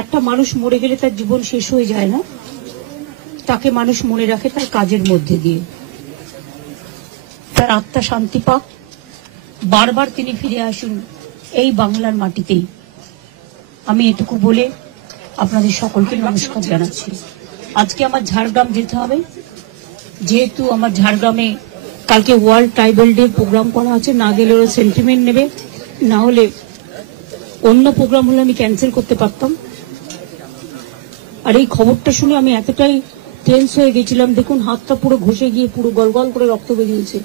একটা মানুষ মরে গেলে তার জীবন শেষ হয়ে যায় না, তাকে মানুষ মনে রাখে তার কাজের মধ্যে দিয়ে। তার আত্মা শান্তি পাক, বারবার তিনি ফিরে আসুন এই বাংলার মাটিতেই। আমি এটুকু বলে আপনাদের সকলকে নমস্কার জানাচ্ছি। আজকে আমার ঝাড়গ্রাম যেতে হবে, যেহেতু আমার ঝাড়গ্রামে কালকে ওয়ার্ল্ড ট্রাইবাল ডে প্রোগ্রাম করা আছে। না গেলে ওরা সেন্টিমেন্ট নেবে, না হলে অন্য প্রোগ্রাম হলে আমি ক্যান্সেল করতে পারতাম। আর এই খবরটা শুনে আমি এতটাই টেন্স হয়ে গেছিলাম, দেখুন হাতটা পুরো ঘষে গিয়ে পুরো গলগল করে রক্ত বেরিয়েছে।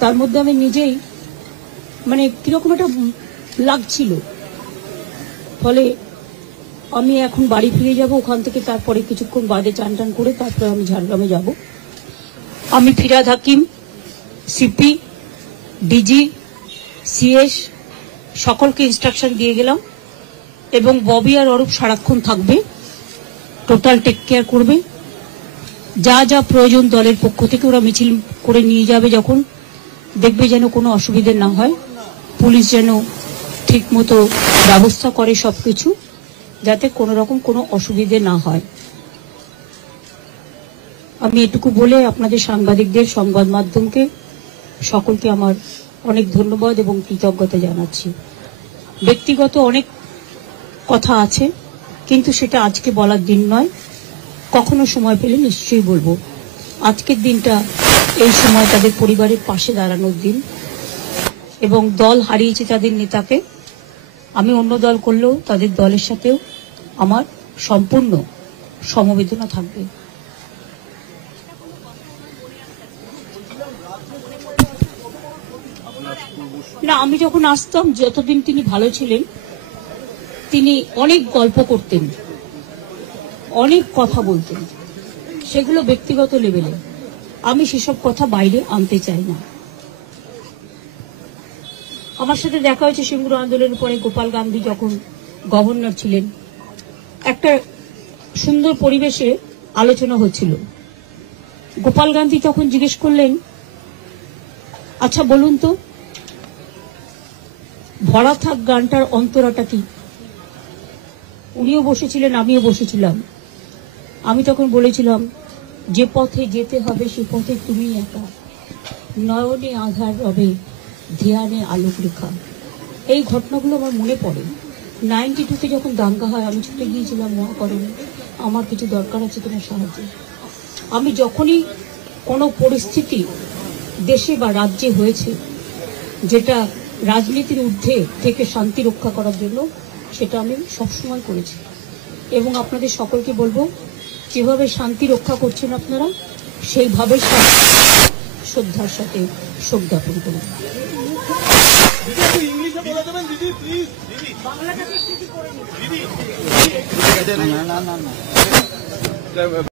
তার মধ্যে আমি নিজেই মানে কিরকম একটা লাগছিল। ফলে আমি এখন বাড়ি ফিরে যাব, ওখান থেকে তারপরে কিছুক্ষণ বাদে চান টান করে তারপরে আমি ঝাড়গ্রামে যাব। আমি ফিরাদ হাকিম, সিপি, ডিজি, সিএস সকলকে ইনস্ট্রাকশন দিয়ে গেলাম, এবং ববি আর অরূপ সারাক্ষণ থাকবে, টোটাল টেক কেয়ার করবে। যা যা প্রয়োজন দলের পক্ষ থেকে ওরা মিছিল করে নিয়ে যাবে, যখন দেখবে যেন কোনো অসুবিধে না হয়, পুলিশ যেন ঠিক মতো ব্যবস্থা করে সবকিছু, যাতে কোনো রকম কোনো অসুবিধে না হয়। আমি এটুকু বলে আপনাদের সাংবাদিকদের, সংবাদ মাধ্যমকে সকলকে আমার অনেক ধন্যবাদ এবং কৃতজ্ঞতা জানাচ্ছি। ব্যক্তিগত অনেক কথা আছে, কিন্তু সেটা আজকে বলার দিন নয়, কখনো সময় পেলে নিশ্চয়ই বলবো। আজকের দিনটা এই সময় তাদের পরিবারের পাশে দাঁড়ানোর দিন, এবং দল হারিয়েছে তাদের নেতাকে। আমি অন্য দল করলেও তাদের দলের সাথেও আমার সম্পূর্ণ সমবেদনা থাকবে। না, আমি যখন আসতাম, যতদিন তিনি ভালো ছিলেন, তিনি অনেক গল্প করতেন, অনেক কথা বলতেন, সেগুলো ব্যক্তিগত লেভেলে। আমি সেসব কথা বাইরে আনতে চাই না। আমার সাথে দেখা হয়েছে সিঙ্গুর আন্দোলনের পরে, গোপাল গান্ধী যখন গভর্নর ছিলেন, একটা সুন্দর পরিবেশে আলোচনা হচ্ছিল। গোপাল গান্ধী তখন জিজ্ঞেস করলেন, আচ্ছা বলুন তো, ভরা থাক গানটার অন্তরাটা কি? উনিও বসেছিলেন, আমিও বসেছিলাম। আমি তখন বলেছিলাম, যে পথে যেতে হবে সে পথে তুমি একা, নয়নে আধার রবে, ধ্যানে আলোক রেখা। এই ঘটনাগুলো আমার মনে পড়ে। 92-তে যখন দাঙ্গা হয়, আমি ছুটে গিয়েছিলাম মহাকরণে, আমার কিছু দরকার আছে তোমার সাহায্য। আমি যখনই কোনো পরিস্থিতি দেশে বা রাজ্যে হয়েছে যেটা রাজনীতির ঊর্ধ্বে থেকে শান্তি রক্ষা করার জন্য, সেটা আমি সবসময় করেছি। এবং আপনাদের সকলকে বলবো, যেভাবে শান্তি রক্ষা করছেন আপনারা, সেইভাবে শ্রদ্ধার সাথে শোক জ্ঞাপন করুন।